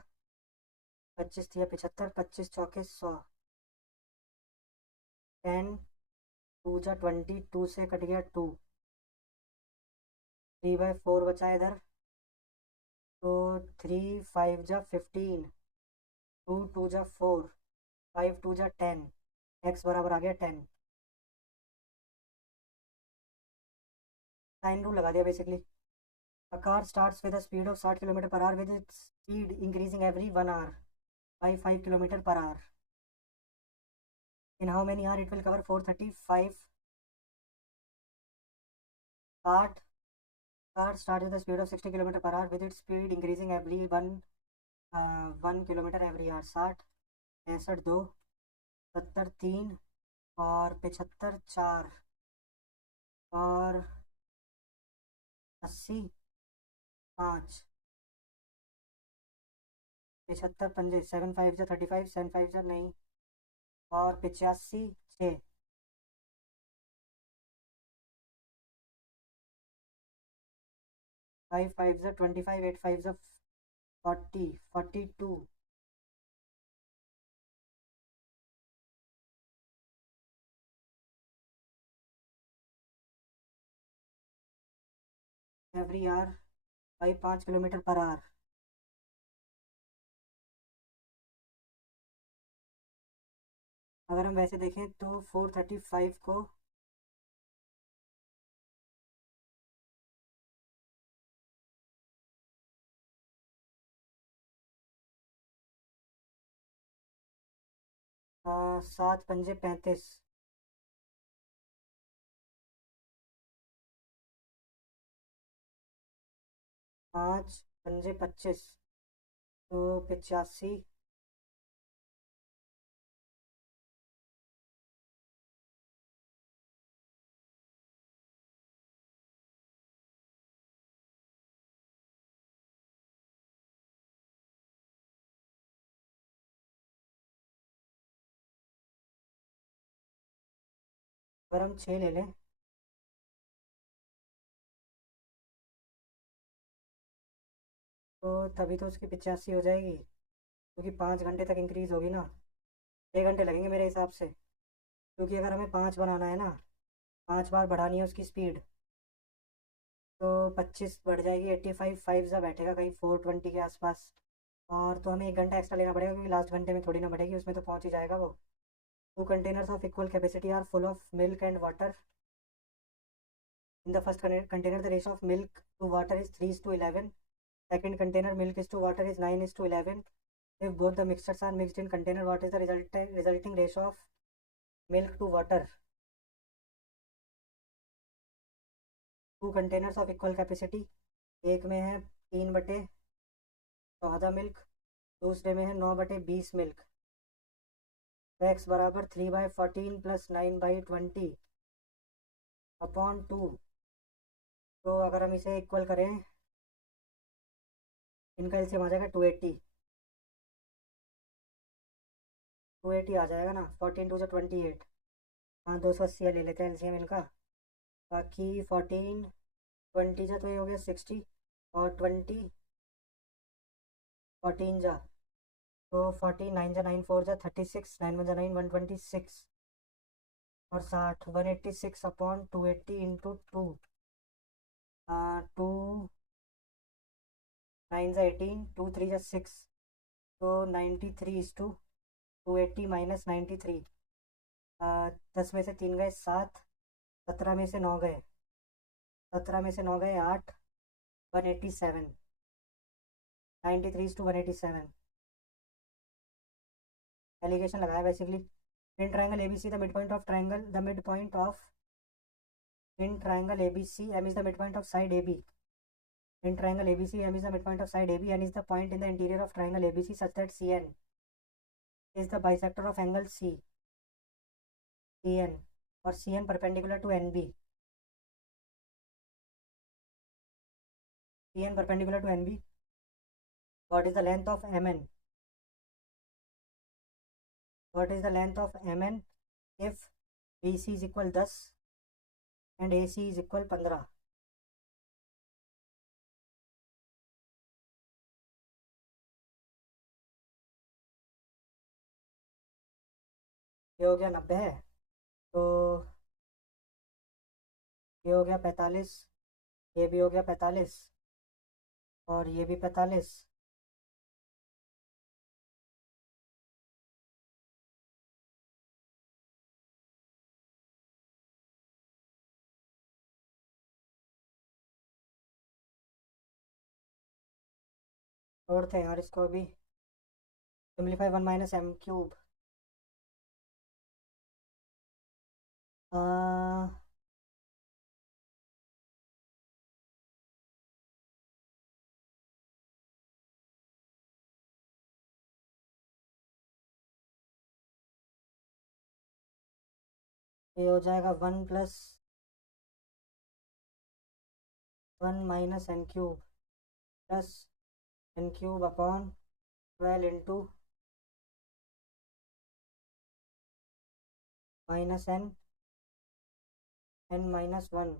25 थी 75, 25 चौके 100, 10 2 जा 20, 2 से कट गया 2, 3/4 बचा इधर, तो 3 5 जा 15, 2 2 जा 4, 5 2 जा 10, x बराबर आ गया 10। साइन रूल लगा दिया basically. A car starts with a speed of 60 km per hour with its speed increasing every 1 hour by 5 km per hour. In how many hours it will cover 435? Start. Car starts with a speed of 60 km per hour with its speed increasing every 1 km every hour. 60, 65 2, 70 3 और 75 4 और 80 5, 75 पंजे 7 5 जा 35, 7 5 जा नहीं, और 85 6, 5 5 जा 25, 8 5 जा 40, 42, every hour by 5 kilometre per our. अगर हम वैसे देखें तो 435 को सात पंजे 35, 5×5 तो 85। अगर हम 6 ले लें तो तभी तो उसकी 85 हो जाएगी, क्योंकि 5 घंटे तक इंक्रीज़ होगी ना। 6 घंटे लगेंगे मेरे हिसाब से, क्योंकि अगर हमें 5 बनाना है ना, 5 बार बढ़ानी है उसकी स्पीड, तो 25 बढ़ जाएगी। 85 फाइव सा बैठेगा कहीं 420 के आसपास। और तो हमें 1 घंटा एक्स्ट्रा लेना पड़ेगा, क्योंकि लास्ट घंटे में थोड़ी ना बढ़ेगी, उसमें तो पहुंच ही जाएगा वो। 2 containers of equal capacity are full of milk and water. In the first container the ratio of milk to water is 3:11. Second container milk is to water is 9:11. If both the mixtures are mixed in container, what is the resulting ratio of milk to water? 2 containers of equal capacity, एक में है 3/14 milk, दूसरे में है 9/20 milk. x बराबर 3/14 plus 9/20 upon 2। तो अगर हम इसे इक्वल करें, इनका एलसीएम आ जाएगा 280। 280 आ जाएगा ना, 14×2 = 28। हाँ 280 ले लेते हैं एलसीएम इनका। बाकी 14 20 जा तो ये हो गया 60, और 20 14 जा तो 49 जा 9 4 जा 36, 9 1 जा 9 126, और 60 186 अपॉन 280 इंटू 2। 2 9 जा 18, 2 3 जा 6, तो 93:280 माइनस 93। 10 में से 3 गए 7, 17 में से 9 गए 8, 187। 93:187 एलिगेशन लगाया basically. In triangle ABC the mid point of triangle the mid point of in triangle ABC M is the midpoint of side AB. In triangle ABC M is the midpoint of side AB and is the point in the interior of triangle ABC such that CN is the bisector of angle CN or CN perpendicular to NB. CN perpendicular to NB. What is the length of MN? What is the length of MN if BC is equal 10 and AC is equal 15? ये हो गया 90 है, तो ये हो गया 45, ये भी हो गया 45, और ये भी 45। छोड़ते हैं यार इसको अभी। सिम्प्लीफाई 1 - m³ ये हो जाएगा 1+1 - n³ plus n³ upon 12 into -n n-1।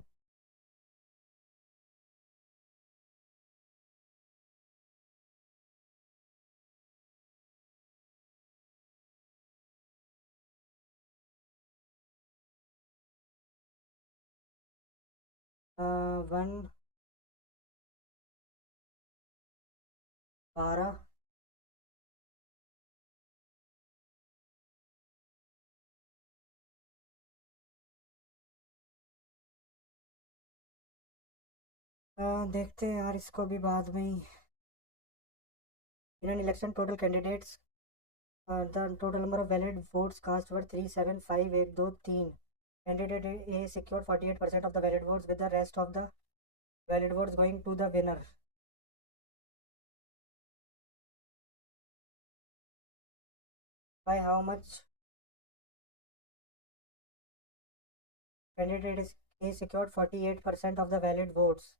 One 12। देखते हैं यार इसको भी बाद में ही। In an election total candidates the total number of valid votes cast were 375,123। Candidate A secured 48% of the valid votes with the rest of the valid votes going to the winner. by how much candidate is secured 48% of the valid votes,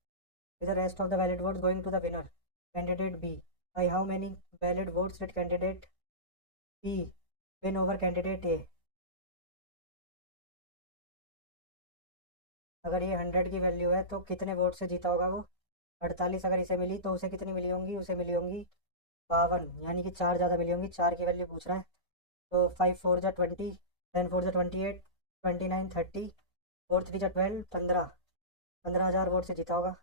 with the rest of the valid votes going to the winner, candidate B. By how many valid votes did candidate B win over candidate A? अगर ये 100 की value है तो कितने vote से जीता होगा वो? 48 अगर इसे मिली तो उसे कितनी मिली होंगी? उसे मिली होंगी 52, यानी कि 4 ज़्यादा मिली होंगी। 4 की वैल्यू पूछ रहा है, तो 5 4 जा 20, 10 4 जा 28, 29 30, 4 3 जा 12, 15,000 वोट से जीता होगा।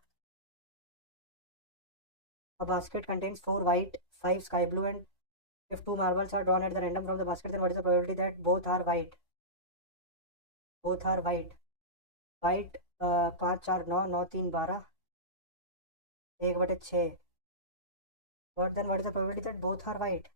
A basket contains 4 white, 5 sky blue, and if 2 marbles are drawn at the random from the basket, then what is the probability that both are white? Both are white. White 5 4 9, 9 3 12, 1/6. What then? What is the probability that both are white?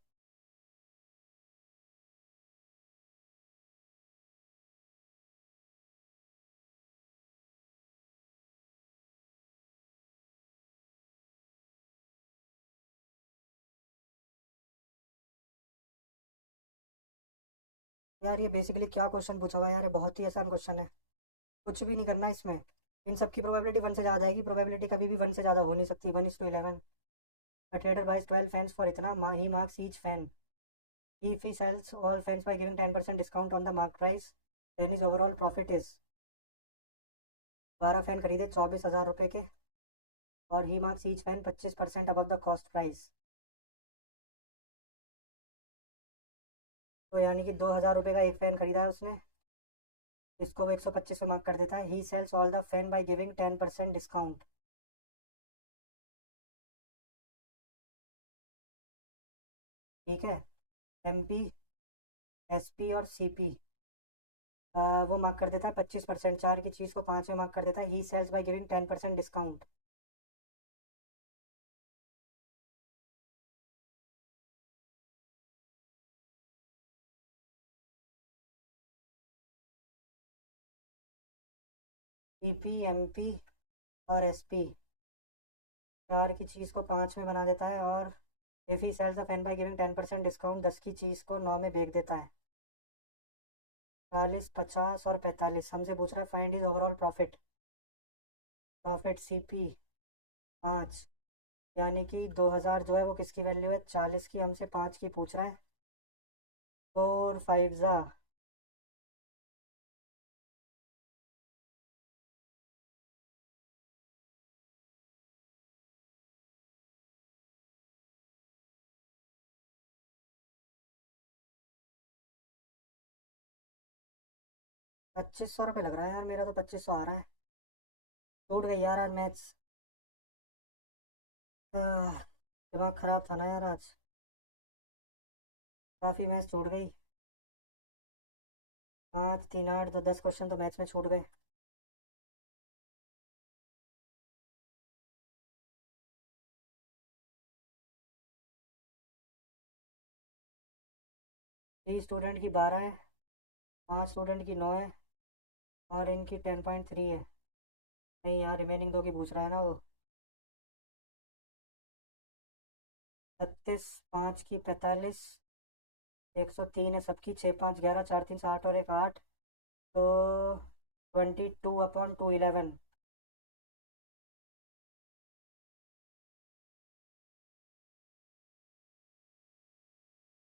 यार ये basically क्या question पूछा हुआ है यार? ये बहुत ही आसान क्वेश्चन है, कुछ भी नहीं करना इसमें। इन सब की प्रोबेबिलिटी 1 से ज़्यादा आएगी। प्रोबेबिलिटी कभी भी 1 से ज़्यादा हो नहीं सकती। 1:11। A trader buys 12 fans for इतना, he marks each fan. If he sells all fans by giving 10% discount on the mark price, then his overall profit is 12 fan खरीदे 24,000 रुपये के, और he marks each fan 25% above the cost price. तो यानी कि 2,000 रुपये का एक फैन खरीदा है उसने, इसको वो 125 पे मार्क कर देता है। He sells all the fan by giving 10% discount. ठीक है। MP, SP और CP वो मार्क कर देता है 25%। 4 की चीज़ को 5 में मार्क कर देता है। He sells by giving 10% discount. CP, MP और SP 4 की चीज़ को 5 में बना देता है, और if he sells the fan by giving 10% discount 10 की चीज़ को 9 में बेच देता है। 40 50 और 45 हमसे पूछ रहा है find is overall profit. Profit CP 5, यानी कि 2,000 जो है वो किसकी वैल्यू है? 40 की, हमसे 5 की पूछ रहा है। 4 5 ज़ा 2,500 रुपये लग रहा है यार, मेरा तो 2,500 आ रहा है। टूट गई यार आज मैथ्स। दिमाग खराब था ना यार आज, काफ़ी मैथ्स छूट गई। 5 3 8 तो 10 क्वेश्चन तो मैथ्स में छूट गए। थ्री स्टूडेंट की 12 है, 5 स्टूडेंट की 9 है, और इनकी 10.3 है। नहीं यार, रिमेनिंग दो की पूछ रहा है ना वो। 36, 5 की 45, 103 है सबकी। 6 5 11, 4 3 8 और 1 8, तो 22/211।